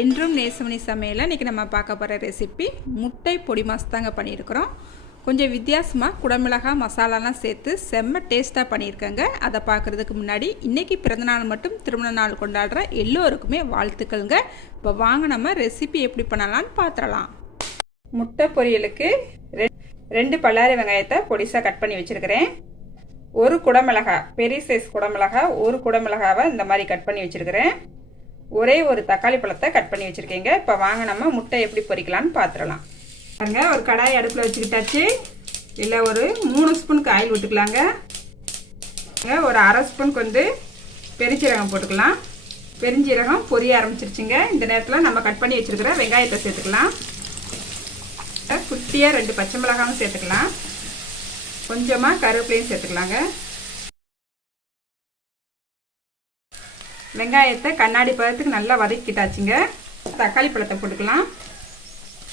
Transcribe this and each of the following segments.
என்றும் நேசமணி சமையலில் இன்றைக்கி நம்ம பார்க்க போகிற ரெசிபி முட்டை பொடி மாஸ் தாங்க பண்ணியிருக்கிறோம். கொஞ்சம் வித்தியாசமாக குடமிளகாய் மசாலாலாம் சேர்த்து செம்ம டேஸ்ட்டாக பண்ணியிருக்கேங்க. அதை பார்க்குறதுக்கு முன்னாடி இன்றைக்கி பிறந்தநாள் மட்டும் திருமண நாள் கொண்டாடுற எல்லோருக்குமே வாழ்த்துக்கள்ங்க. இப்போ வாங்க நம்ம ரெசிபி எப்படி பண்ணலான்னு பார்த்துடலாம். முட்டை பொரியலுக்கு 2 பல்லாரி வெங்காயத்தை பொடிசாக கட் பண்ணி வச்சுருக்கிறேன். ஒரு குடமிளகாய், பெரிய சைஸ் குடமிளகாய், ஒரு குடமிளகாவை இந்த மாதிரி கட் பண்ணி வச்சுருக்கிறேன். ஒரே ஒரு தக்காளி பழத்தை கட் பண்ணி வச்சுருக்கேங்க. இப்போ வாங்க நம்ம முட்டை எப்படி பொரிக்கலான்னு பார்த்துடலாம். பாருங்க, ஒரு கடாய் அடுப்பில் வச்சுக்கிட்டாச்சு. இல்லை ஒரு 3 ஸ்பூனுக்கு ஆயில் விட்டுக்கலாங்க. ஒரு அரை ஸ்பூனுக்கு பெருஞ்சீரகம் போட்டுக்கலாம். பெருஞ்சீரகம் பொரிய ஆரம்பிச்சிருச்சுங்க. இந்த நேரத்தில் நம்ம கட் பண்ணி வச்சுருக்கிற வெங்காயத்தை சேர்த்துக்கலாம். குட்டியாக 2 பச்சை மிளகாயும் சேர்த்துக்கலாம். கொஞ்சமாக கருவேப்பிலையும் சேர்த்துக்கலாங்க. வெங்காயத்தை கண்ணாடி பதத்துக்கு நல்லா வதக்கிட்டாச்சுங்க. தக்காளி பழத்தை போட்டுக்கலாம்.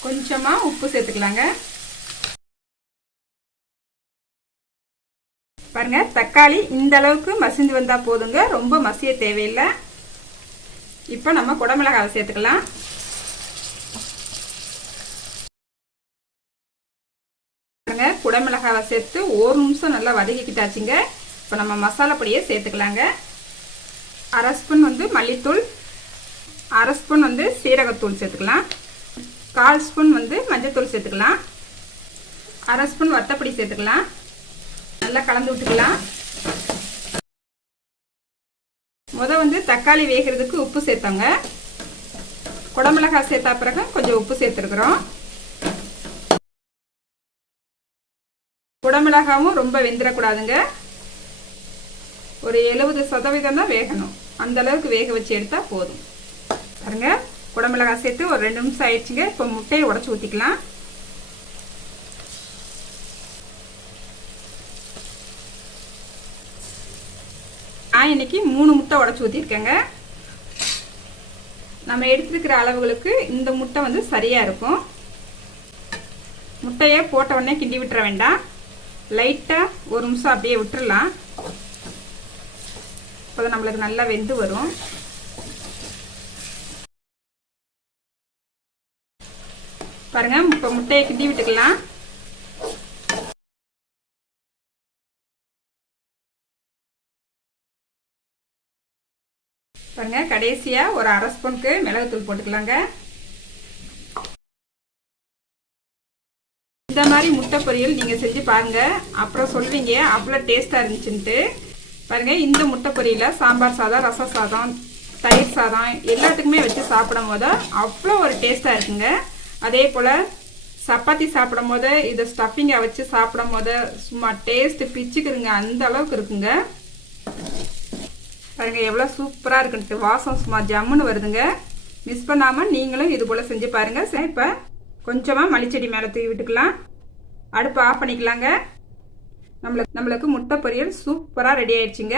கொஞ்சமாக உப்பு சேர்த்துக்கலாங்க. பாருங்க, தக்காளி இந்த அளவுக்கு மசிஞ்சு வந்தால் போதுங்க, ரொம்ப மசிய தேவையில்லை. இப்போ நம்ம குடமிளகாவை சேர்த்துக்கலாம். குடமிளகாவை சேர்த்து 1 நிமிஷம் நல்லா வதக்கிக்கிட்டாச்சுங்க. இப்போ நம்ம மசாலா பொடியை சேர்த்துக்கலாங்க. அரை ஸ்பூன் மல்லித்தூள், அரை ஸ்பூன் சீரகத்தூள் சேர்த்துக்கலாம். 1/4 ஸ்பூன் மஞ்சத்தூள் சேர்த்துக்கலாம். அரை ஸ்பூன் வத்தப்பொடி சேர்த்துக்கலாம். நல்லா கலந்து விட்டுக்கலாம். தக்காளி வேகிறதுக்கு உப்பு சேர்த்தோங்க. குடமிளகாய் சேர்த்தா பிறகு கொஞ்சம் உப்பு சேர்த்துருக்குறோம். குடமிளகாவும் ரொம்ப வெந்துடக்கூடாதுங்க. ஒரு 70% தான் வேகணும். அந்த அளவுக்கு வேக வச்சு எடுத்தால் போதும். பாருங்க, குடமிளகாய் சேர்த்து ஒரு 2 நிமிஷம் ஆயிடுச்சுங்க. இப்போ முட்டையை உடச்சி ஊற்றிக்கலாம். நான் இன்னைக்கு 3 முட்டை உடச்சி ஊற்றிருக்கேங்க. நம்ம எடுத்துருக்கிற அளவுகளுக்கு இந்த முட்டை சரியாக இருக்கும். முட்டையை போட்ட உடனே கிண்டி விட்டுற வேண்டாம். லைட்டாக 1 நிமிஷம் அப்படியே விட்டுடலாம். அப்போ நம்மளுக்கு நல்லா வெந்து வரும். பாருங்க, இப்போ முட்டையை கிண்டி விட்டுக்கலாம். பாருங்க, கடைசியா ஒரு அரை ஸ்பூனுக்கு மிளகுத்தூள் போட்டுக்கலாங்க. இந்த மாதிரி முட்டை பொரியல் நீங்க செஞ்சு பாருங்க, அப்புறம் சொல்வீங்க அவ்வளோ டேஸ்டா இருந்துச்சுன்ட்டு. பாருங்க, இந்த முட்டை பொரியல சாம்பார் சாதம், ரச சாதம், தயிர் சாதம் எல்லாத்துக்குமே வச்சு சாப்பிடும் போது அவ்வளோ ஒரு டேஸ்டா இருக்குங்க. அதே போல சப்பாத்தி சாப்பிடும் போது இதை ஸ்டஃபிங்கை வச்சு சாப்பிடும் போது சும்மா டேஸ்ட் பிச்சுக்குதுங்க, அந்த அளவுக்கு இருக்குங்க. பாருங்க, எவ்வளோ சூப்பராக இருக்குன்ட்டு வாசம் சும்மா ஜம்முன்னு வருதுங்க. மிஸ் பண்ணாமல் நீங்களும் இது போல் செஞ்சு பாருங்க. இப்போ கொஞ்சமாக மல்லிச்செடி மேலே தூவி விட்டுக்கலாம். அடுப்பு ஆஃப் பண்ணிக்கலாங்க. நம்மளுக்கு முட்டை பொரியல் சூப்பராக ரெடி ஆயிடுச்சுங்க.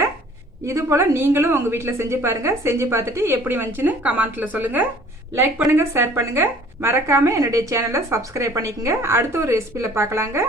இது போல் நீங்களும் உங்கள் வீட்டில் செஞ்சு பாருங்கள். செஞ்சு பார்த்துட்டு எப்படி வந்துச்சுன்னு கமெண்ட்டில் சொல்லுங்கள். லைக் பண்ணுங்கள், ஷேர் பண்ணுங்கள். மறக்காமல் என்னுடைய சேனலை சப்ஸ்கிரைப் பண்ணிக்கோங்க. அடுத்த ஒரு ரெசிபியில் பார்க்கலாங்க.